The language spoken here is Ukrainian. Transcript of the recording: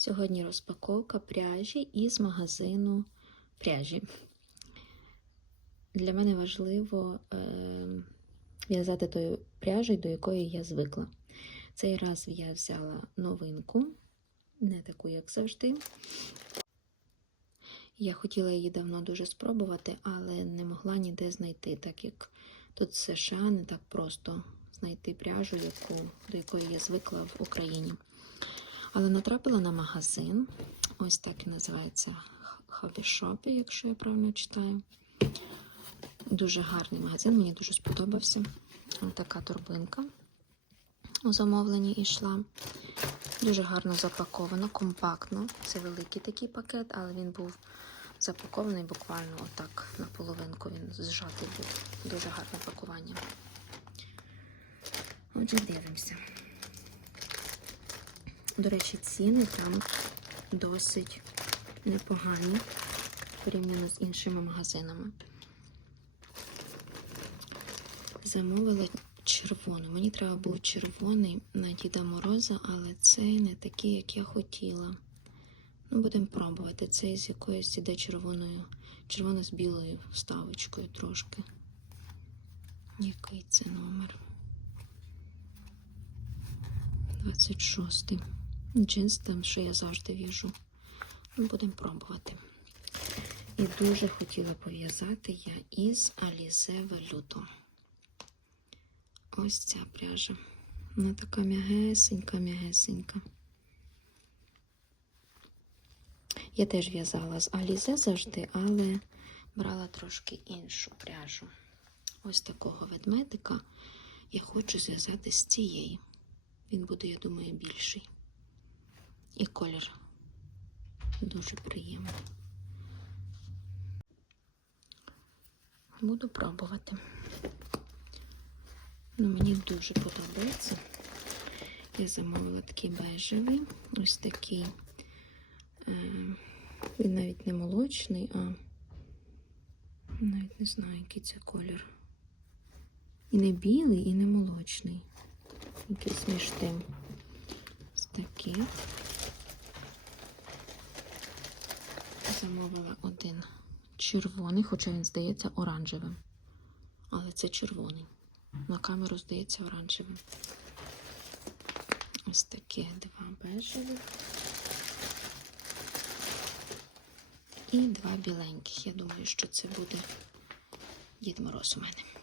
Сьогодні розпаковка пряжі із магазину пряжі. Для мене важливо е, в'язати тою пряжею, до якої я звикла. Цей раз я взяла новинку, не таку, як завжди. Я хотіла її давно дуже спробувати, але не могла ніде знайти, так як тут в США не так просто знайти пряжу, яку, до якої я звикла в Україні. Але натрапила на магазин. Ось так і називається Shop, якщо я правильно читаю. Дуже гарний магазин, мені дуже сподобався. Ось така торбинка у замовленні йшла. Дуже гарно запаковано, компактно. Це великий такий пакет, але він був запакований буквально отак на половинку. Він зжатий був. Дуже гарне пакування. Отже, дивимося. До речі, ціни там досить непогані порівняно з іншими магазинами. Замовила червону. Мені треба був червоний на Діда Мороза, але цей не такий, як я хотіла. Ну, будемо пробувати. Цей з якоюсь іде червоною, червоно з білою вставочкою трошки. Який це номер? 26. Джинс там, що я завжди в'яжу. Будемо пробувати. І дуже хотіла пов'язати я із Alize Veluto. Ось ця пряжа. Вона така м'ягесенька, м'ягесенька. Я теж в'язала з Alize завжди, але брала трошки іншу пряжу. Ось такого ведмедика я хочу зв'язати з цієї. Він буде, я думаю, більший. І колір дуже приємний. Буду пробувати. Ну, мені дуже подобається. Я замовила такий бежевий, ось такий. Е, він навіть не молочний, а навіть не знаю, який це колір. І не білий, і не молочний. Якийсь між тим. Ось такий. Замовила один червоний, хоча він здається оранжевим. Але це червоний. На камеру здається оранжевим. Ось таке два бежеві. І два біленьких. Я думаю, що це буде Дід Мороз у мене.